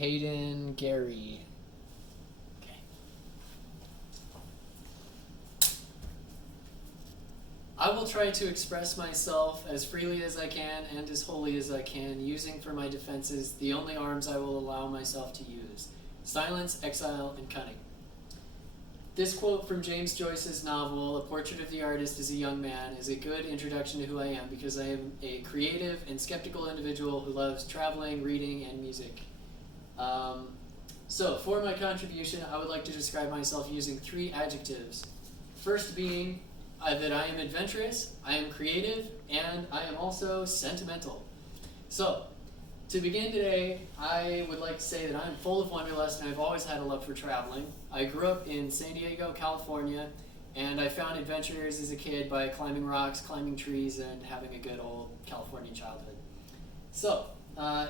Hayden Garry. Okay. I will try to express myself as freely as I can and as wholly as I can, using for my defenses the only arms I will allow myself to use: silence, exile, and cunning. This quote from James Joyce's novel, A Portrait of the Artist as a Young Man, is a good introduction to who I am, because I am a creative and skeptical individual who loves traveling, reading, and music. So, for my contribution, I would like to describe myself using 3 adjectives. First being that I am adventurous, I am creative, and I am also sentimental. So, to begin today, I would like to say that I am full of wanderlust and I've always had a love for traveling. I grew up in San Diego, California, and I found adventures as a kid by climbing rocks, climbing trees, and having a good old California childhood. So,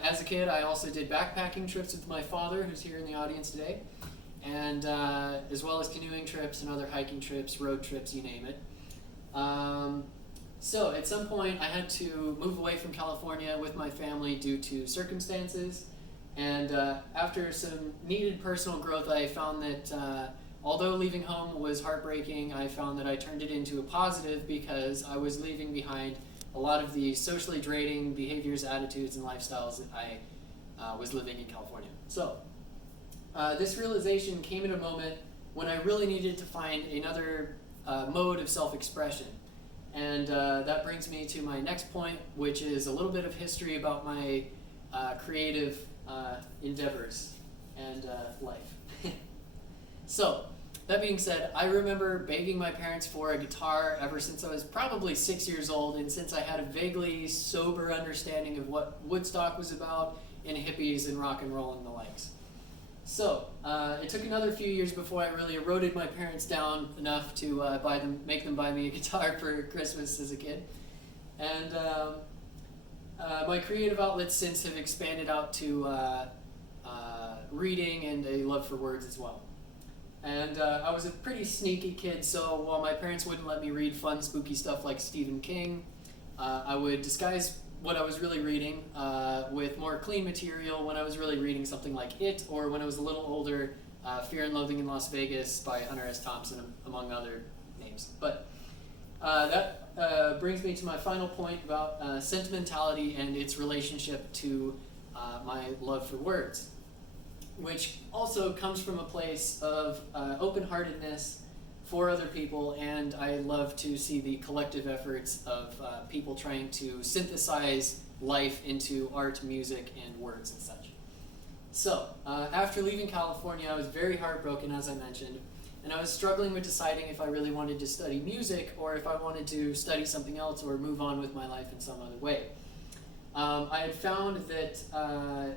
as a kid, I also did backpacking trips with my father, who's here in the audience today, and as well as canoeing trips and other hiking trips, road trips, you name it. So at some point I had to move away from California with my family due to circumstances, and after some needed personal growth, I found that although leaving home was heartbreaking, I found that I turned it into a positive, because I was leaving behind a lot of the socially draining behaviors, attitudes, and lifestyles that I was living in California. So this realization came at a moment when I really needed to find another mode of self-expression. And that brings me to my next point, which is a little bit of history about my creative endeavors and life. So, that being said, I remember begging my parents for a guitar ever since I was probably 6 years old, and since I had a vaguely sober understanding of what Woodstock was about, and hippies and rock and roll and the likes. So, it took another few years before I really eroded my parents down enough to make them buy me a guitar for Christmas as a kid. And my creative outlets since have expanded out to reading and a love for words as well. And I was a pretty sneaky kid, so while my parents wouldn't let me read fun, spooky stuff like Stephen King, I would disguise what I was really reading with more clean material when I was really reading something like It, or when I was a little older, Fear and Loathing in Las Vegas by Hunter S. Thompson, among other names. But that brings me to my final point about sentimentality and its relationship to my love for words, which also comes from a place of open-heartedness for other people, and I love to see the collective efforts of people trying to synthesize life into art, music, and words and such. So, after leaving California, I was very heartbroken, as I mentioned, and I was struggling with deciding if I really wanted to study music or if I wanted to study something else or move on with my life in some other way. I had found that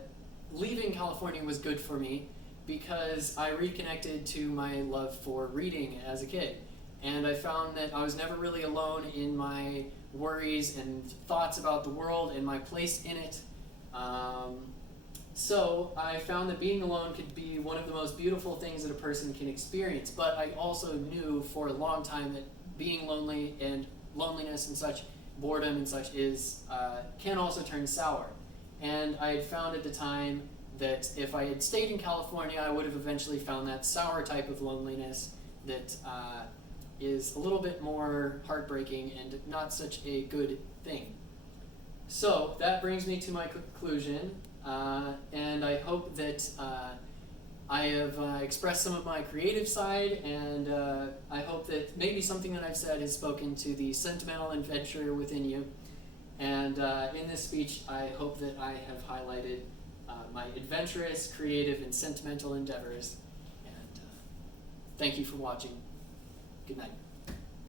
leaving California was good for me, because I reconnected to my love for reading as a kid. And I found that I was never really alone in my worries and thoughts about the world and my place in it. So I found that being alone could be one of the most beautiful things that a person can experience. But I also knew for a long time that being lonely and loneliness and such, boredom and such, can also turn sour. And I had found at the time that if I had stayed in California, I would have eventually found that sour type of loneliness that is a little bit more heartbreaking and not such a good thing. So that brings me to my conclusion, and I hope that I have expressed some of my creative side, and I hope that maybe something that I've said has spoken to the sentimental adventure within you. And in this speech, I hope that I have highlighted my adventurous, creative, and sentimental endeavors. And thank you for watching. Good night.